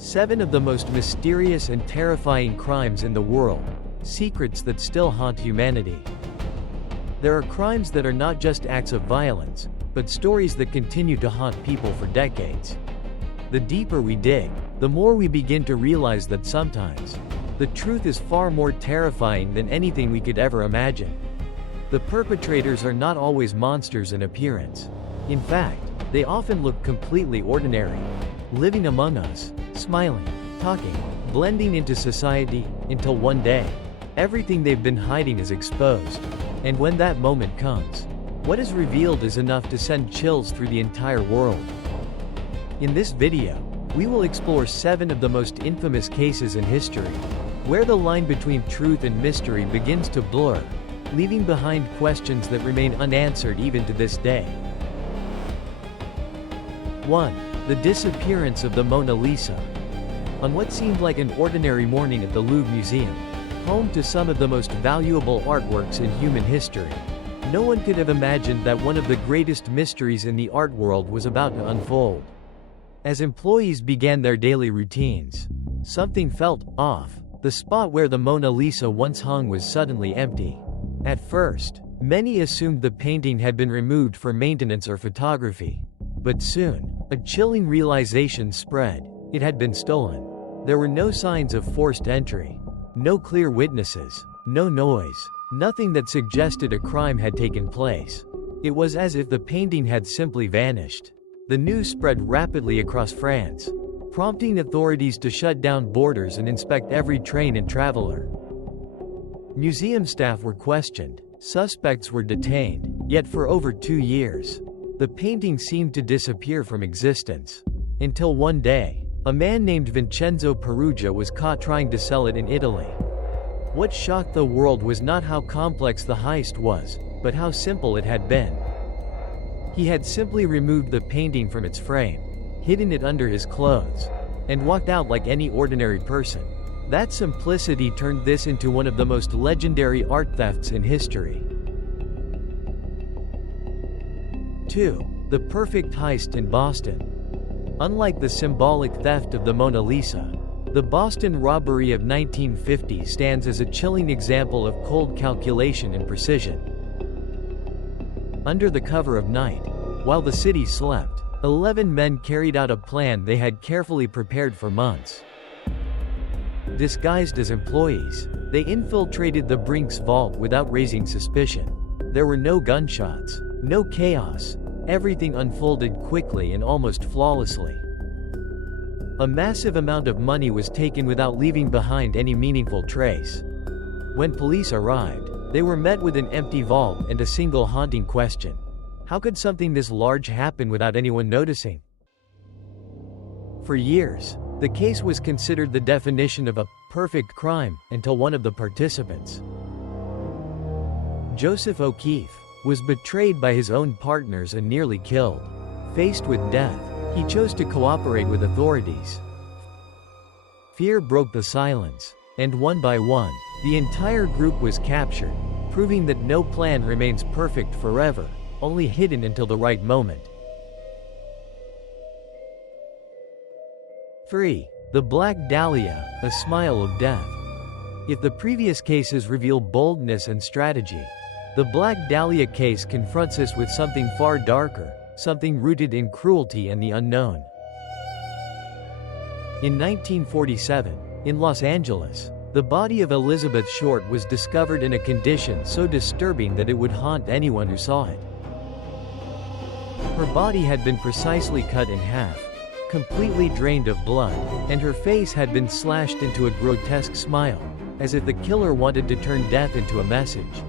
7 of the most mysterious and terrifying crimes in the world. Secrets that still haunt humanity. There are crimes that are not just acts of violence, but stories that continue to haunt people for decades. The deeper we dig, the more we begin to realize that sometimes, the truth is far more terrifying than anything we could ever imagine. The perpetrators are not always monsters in appearance. In fact, they often look completely ordinary, living among us, smiling, talking, blending into society, until one day, everything they've been hiding is exposed. And when that moment comes, what is revealed is enough to send chills through the entire world. In this video, we will explore 7 of the most infamous cases in history, where the line between truth and mystery begins to blur, leaving behind questions that remain unanswered even to this day. 1. The disappearance of the Mona Lisa. On what seemed like an ordinary morning at the Louvre Museum, home to some of the most valuable artworks in human history, no one could have imagined that one of the greatest mysteries in the art world was about to unfold. As employees began their daily routines, something felt off. The spot where the Mona Lisa once hung was suddenly empty. At first, many assumed the painting had been removed for maintenance or photography. But soon, a chilling realization spread: it had been stolen. There were no signs of forced entry, no clear witnesses, no noise, nothing that suggested a crime had taken place. It was as if the painting had simply vanished. The news spread rapidly across France, prompting authorities to shut down borders and inspect every train and traveler. Museum staff were questioned, suspects were detained, yet for over 2 years, the painting seemed to disappear from existence. Until one day, a man named Vincenzo Peruggia was caught trying to sell it in Italy. What shocked the world was not how complex the heist was, but how simple it had been. He had simply removed the painting from its frame, hidden it under his clothes, and walked out like any ordinary person. That simplicity turned this into one of the most legendary art thefts in history. 2. The perfect heist in Boston. Unlike the symbolic theft of the Mona Lisa, the Boston robbery of 1950 stands as a chilling example of cold calculation and precision. Under the cover of night, while the city slept, 11 men carried out a plan they had carefully prepared for months. Disguised as employees, they infiltrated the Brinks vault without raising suspicion. There were no gunshots, no chaos. Everything unfolded quickly and almost flawlessly. A massive amount of money was taken without leaving behind any meaningful trace. When police arrived, they were met with an empty vault and a single haunting question: how could something this large happen without anyone noticing? For years, the case was considered the definition of a perfect crime until one of the participants, Joseph O'Keefe, was betrayed by his own partners and nearly killed. Faced with death, he chose to cooperate with authorities. Fear broke the silence, and one by one, the entire group was captured, proving that no plan remains perfect forever, only hidden until the right moment. 3. The Black Dahlia, a smile of death. If the previous cases reveal boldness and strategy, the Black Dahlia case confronts us with something far darker, something rooted in cruelty and the unknown. In 1947, in Los Angeles, the body of Elizabeth Short was discovered in a condition so disturbing that it would haunt anyone who saw it. Her body had been precisely cut in half, completely drained of blood, and her face had been slashed into a grotesque smile, as if the killer wanted to turn death into a message.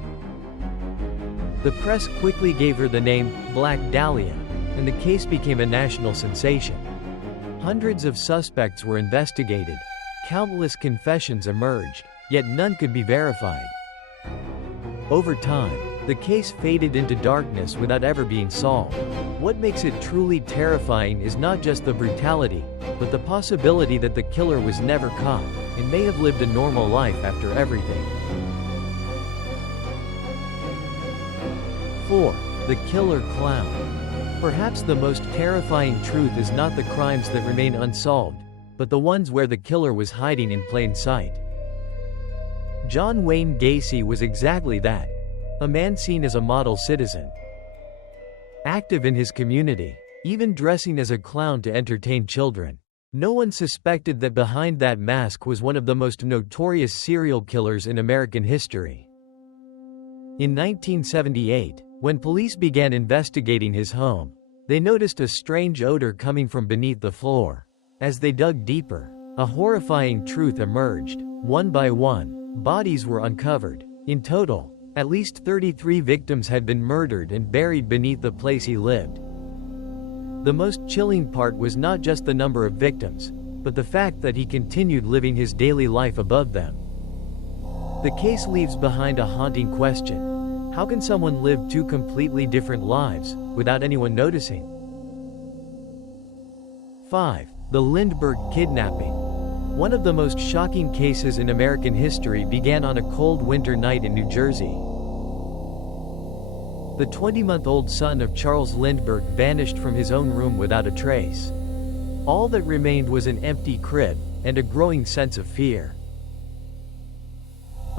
The press quickly gave her the name Black Dahlia, and the case became a national sensation. Hundreds of suspects were investigated, countless confessions emerged, yet none could be verified. Over time, the case faded into darkness without ever being solved. What makes it truly terrifying is not just the brutality, but the possibility that the killer was never caught, and may have lived a normal life after everything. 4. The Killer Clown. Perhaps the most terrifying truth is not the crimes that remain unsolved, but the ones where the killer was hiding in plain sight. John Wayne Gacy was exactly that. A man seen as a model citizen. Active in his community, even dressing as a clown to entertain children. No one suspected that behind that mask was one of the most notorious serial killers in American history. In 1978, when police began investigating his home, they noticed a strange odor coming from beneath the floor. As they dug deeper, a horrifying truth emerged. One by one, bodies were uncovered. In total, at least 33 victims had been murdered and buried beneath the place he lived. The most chilling part was not just the number of victims, but the fact that he continued living his daily life above them. The case leaves behind a haunting question. How can someone live two completely different lives, without anyone noticing? 5. The Lindbergh kidnapping. One of the most shocking cases in American history began on a cold winter night in New Jersey. The 20-month-old son of Charles Lindbergh vanished from his own room without a trace. All that remained was an empty crib, and a growing sense of fear.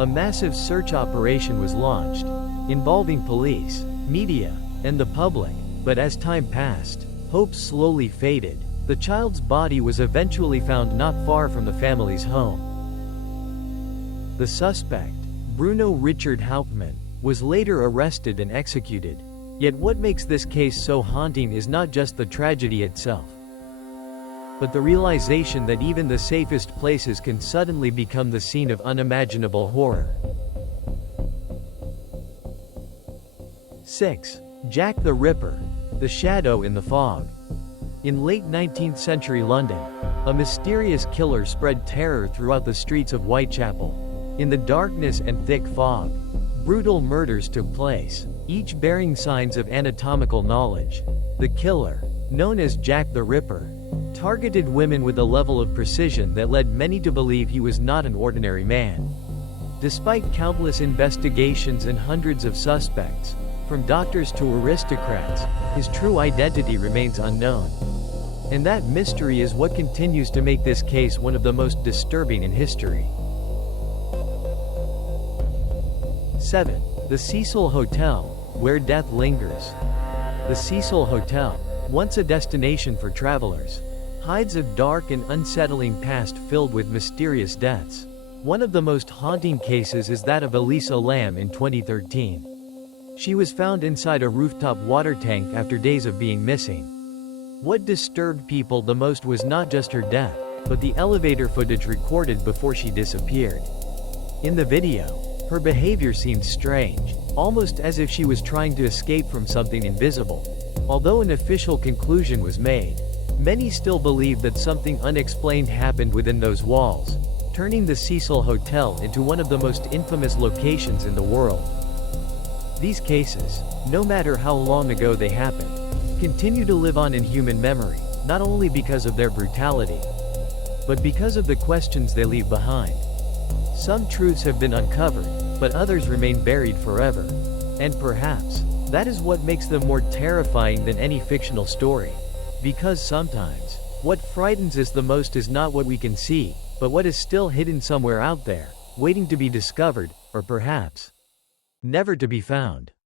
A massive search operation was launched, involving police, media, and the public, but as time passed, hope slowly faded. The child's body was eventually found not far from the family's home. The suspect, Bruno Richard Hauptmann, was later arrested and executed. Yet what makes this case so haunting is not just the tragedy itself, but the realization that even the safest places can suddenly become the scene of unimaginable horror. 6. Jack the Ripper, the Shadow in the Fog. In late 19th century London, a mysterious killer spread terror throughout the streets of Whitechapel. In the darkness and thick fog, brutal murders took place, each bearing signs of anatomical knowledge. The killer, known as Jack the Ripper, targeted women with a level of precision that led many to believe he was not an ordinary man. Despite countless investigations and hundreds of suspects, from doctors to aristocrats, his true identity remains unknown. And that mystery is what continues to make this case one of the most disturbing in history. 7. The Cecil Hotel, where death lingers. The Cecil Hotel, once a destination for travelers, hides a dark and unsettling past filled with mysterious deaths. One of the most haunting cases is that of Elisa Lam in 2013. She was found inside a rooftop water tank after days of being missing. What disturbed people the most was not just her death, but the elevator footage recorded before she disappeared. In the video, her behavior seemed strange, almost as if she was trying to escape from something invisible. Although an official conclusion was made, many still believe that something unexplained happened within those walls, turning the Cecil Hotel into one of the most infamous locations in the world. These cases, no matter how long ago they happened, continue to live on in human memory, not only because of their brutality, but because of the questions they leave behind. Some truths have been uncovered, but others remain buried forever. And perhaps, that is what makes them more terrifying than any fictional story. Because sometimes, what frightens us the most is not what we can see, but what is still hidden somewhere out there, waiting to be discovered, or perhaps never to be found.